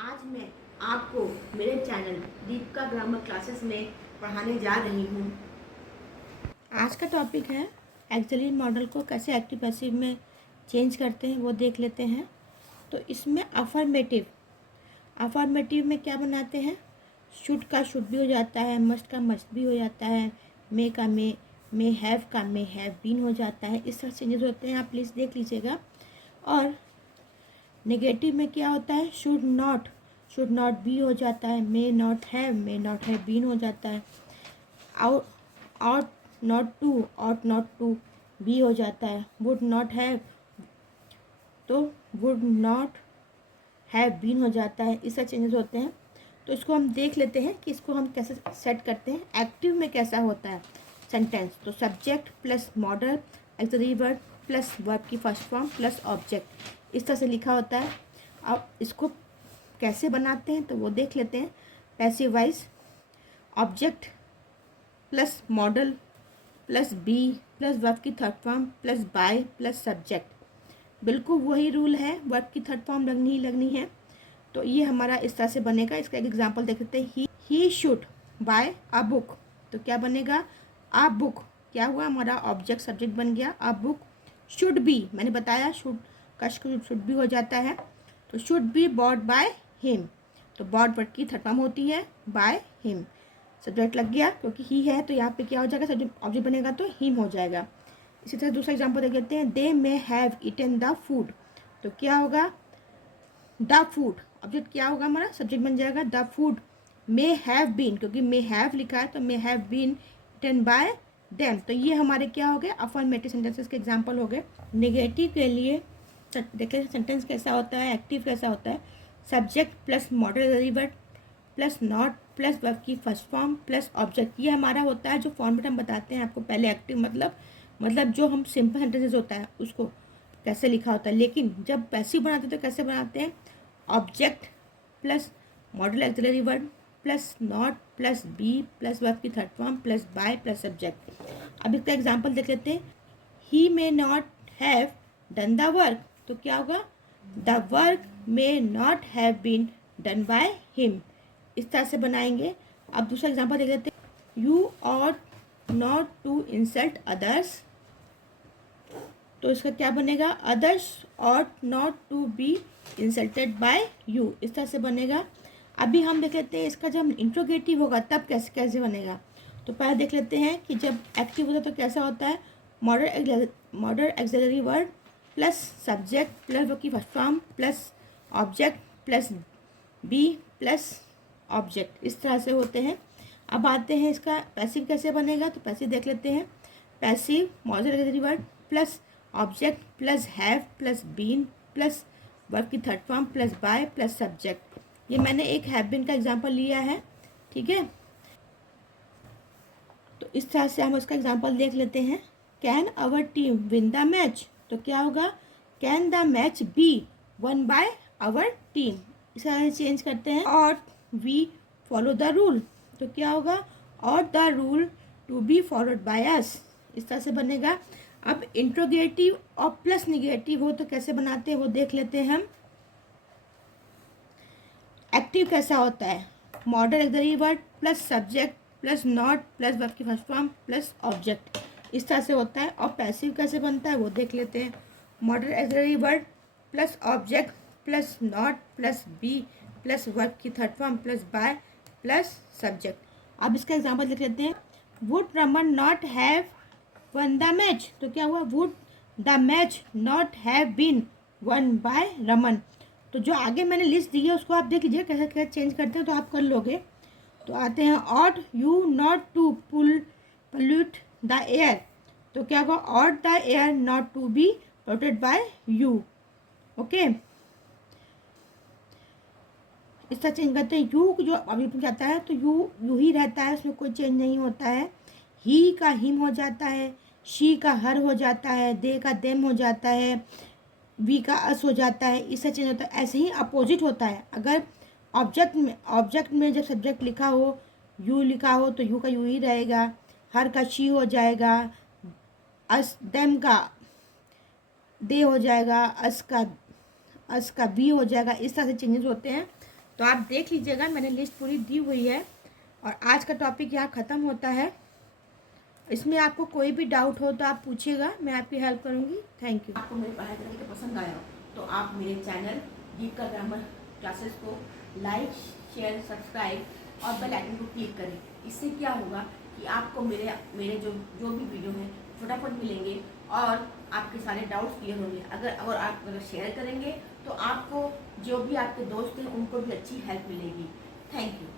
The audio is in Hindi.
आज मैं आपको मेरे चैनल दीपिका ग्रामर क्लासेस में पढ़ाने जा रही हूँ। आज का टॉपिक है एक्सिलरी मॉडल को कैसे एक्टिव पैसिव में चेंज करते हैं वो देख लेते हैं। तो इसमें अफर्मेटिव में क्या बनाते हैं, शुड का शुड भी हो जाता है, मस्ट का मस्ट भी हो जाता है, मे का मे हैव का मे हैव बीन हो जाता है। इस तरह चेंजेस होते हैं, आप प्लीज़ देख लीजिएगा। और नेगेटिव में क्या होता है, शुड नॉट बी हो जाता है, मे नॉट हैव बीन हो जाता है, ought नॉट टू बी हो जाता है, वुड नॉट हैव तो वुड नॉट हैव बीन हो जाता है। इस तरह चेंजेस होते हैं। तो इसको हम देख लेते हैं कि इसको हम कैसे सेट करते हैं। एक्टिव में कैसा होता है सेंटेंस, तो subject plus modal auxiliary verb plus verb की फर्स्ट फॉर्म प्लस ऑब्जेक्ट, इस तरह से लिखा होता है। अब इसको कैसे बनाते हैं तो वो देख लेते हैं। Passive voice object plus modal plus be plus verb की third form plus by plus subject, बिल्कुल वही रूल है, वर्ब की थर्ड फॉर्म लगनी ही लगनी है। तो ये हमारा इस तरह से बनेगा। इसका एक एग्जांपल देख लेते हैं। He should buy a book, तो क्या बनेगा, अ बुक क्या हुआ, हमारा ऑब्जेक्ट सब्जेक्ट बन गया। अ बुक शुड बी, मैंने बताया शुड का शुड भी हो जाता है, तो should be bought by him, तो बॉट वर्ड की थर्ड फॉर्म होती है बाय हिम, सब्जेक्ट लग गया क्योंकि ही है तो यहाँ पे क्या हो जाएगा, सब्जेक्ट ऑब्जेक्ट बनेगा तो हिम हो जाएगा। इसी तरह दूसरा एग्जांपल देख लेते हैं। They may have eaten the food, तो क्या होगा, द फूड ऑब्जेक्ट क्या होगा, हमारा सब्जेक्ट बन जाएगा। The food may have been, क्योंकि मे हैव लिखा है तो may have been eaten by them, तो ये हमारे क्या हो गए, अफर्मेटिव सेंटेंसेस के एग्जांपल हो गए। नेगेटिव के लिए देखिए सेंटेंस कैसा होता है, एक्टिव कैसा होता है। Subject plus modal verb plus not plus verb की फर्स्ट फॉर्म प्लस ऑब्जेक्ट, ये हमारा होता है जो फॉर्मेट हम बताते हैं आपको पहले। एक्टिव मतलब जो हम सिंपल सेंटेंसेस होता है उसको कैसे लिखा होता है। लेकिन जब पैसिव बनाते हैं तो कैसे बनाते हैं, object plus modal auxiliary verb plus not plus be plus verb की third form plus by plus subject. अब इसका एग्जांपल देख लेते हैं। He may not have done the work, तो क्या होगा, the work may not have been done by him, इस तरह से बनाएंगे। अब दूसरा एग्जांपल देख लेते हैं। You ought not to insult others, तो इसका क्या बनेगा, others ought not to be insulted by you, इस तरह से बनेगा। अभी हम देख लेते हैं इसका जब इंट्रोगेटिव होगा तब कैसे कैसे बनेगा। तो पहले देख लेते हैं कि जब एक्टिव होता है तो कैसा होता है, modal auxiliary verb plus subject plus verb की first form plus object plus be plus object, इस तरह से होते हैं। अब आते हैं इसका पैसिव कैसे बनेगा, तो पैसिव देख लेते हैं। Passive modal auxiliary verb plus object plus have plus been plus verb की third form plus by plus subject, ये मैंने एक हैव बीन का एग्जांपल लिया है, ठीक है। तो इस तरह से हम उसका एग्जांपल देख लेते हैं। Can our team win the match, तो क्या होगा, can the match be won by our team, इस तरह से चेंज करते हैं। और वी फॉलो द रूल, तो क्या होगा, और the rule to be followed by us, इस तरह से बनेगा। अब इंट्रोगेटिव और प्लस निगेटिव हो तो कैसे बनाते हैं वो देख लेते हैं हम। एक्टिव कैसा होता है, modal auxiliary verb plus subject plus not plus verb की फर्स्ट फॉर्म प्लस ऑब्जेक्ट, इस तरह से होता है। और पैसिव कैसे बनता है वो देख लेते हैं। Modal auxiliary verb plus object plus not plus be plus verb की third form plus by plus subject. अब इसका एग्जांपल देख लेते हैं। Would Raman not have won the match, तो क्या हुआ, would the match not have been won by Raman, तो जो आगे मैंने लिस्ट दी है उसको आप देख लीजिए कैसे कैसे चेंज करते हैं तो आप कर लोगे। तो आते हैं ought you not to pollute the air, तो क्या होगा, ought the air not to be polluted by you, okay. इस तरह चेंज करते हैं। यू जो अभी जाता है तो यू ही रहता है, उसमें कोई चेंज नहीं होता है। ही का हिम हो जाता है, शी का हर हो जाता है, दे का देम हो जाता है, वी का अस हो जाता है, इससे चेंज होता है। ऐसे ही अपोजिट होता है। अगर ऑब्जेक्ट में जब सब्जेक्ट लिखा हो, यू लिखा हो तो यू का यू ही रहेगा, हर का शी हो जाएगा, अस देम का दे हो जाएगा, अस का बी हो जाएगा, इस तरह से चेंजेस होते हैं। तो आप देख लीजिएगा, मैंने लिस्ट पूरी दी हुई है। और आज का टॉपिक यहाँ ख़त्म होता है। इसमें आपको कोई भी डाउट हो तो आप पूछिएगा, मैं आपकी हेल्प करूँगी। Thank you. आपको मेरे पढ़ाई तरीके पसंद आया हो तो आप मेरे चैनल दीपिका ग्रामर क्लासेस को लाइक, शेयर, सब्सक्राइब और बेल आइकन को क्लिक करें। इससे क्या होगा कि आपको मेरे जो भी वीडियो हैं फटाफट मिलेंगे और आपके सारे डाउट्स क्लियर होंगे। अगर आप शेयर करेंगे तो आपको जो भी आपके दोस्त हैं उनको भी अच्छी हेल्प मिलेगी। Thank you.